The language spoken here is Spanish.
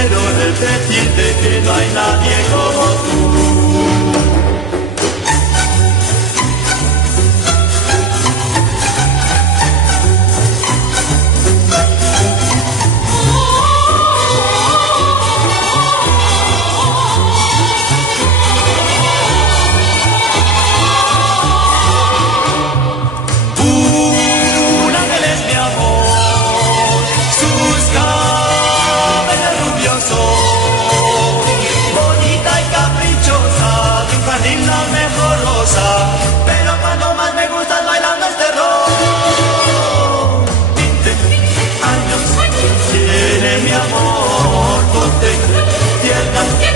pero él defiende que no hay nadie como tú. La mejor rosa, pero cuando más me gusta es bailando este rock. 20 años tiene mi amor, ponte tierna.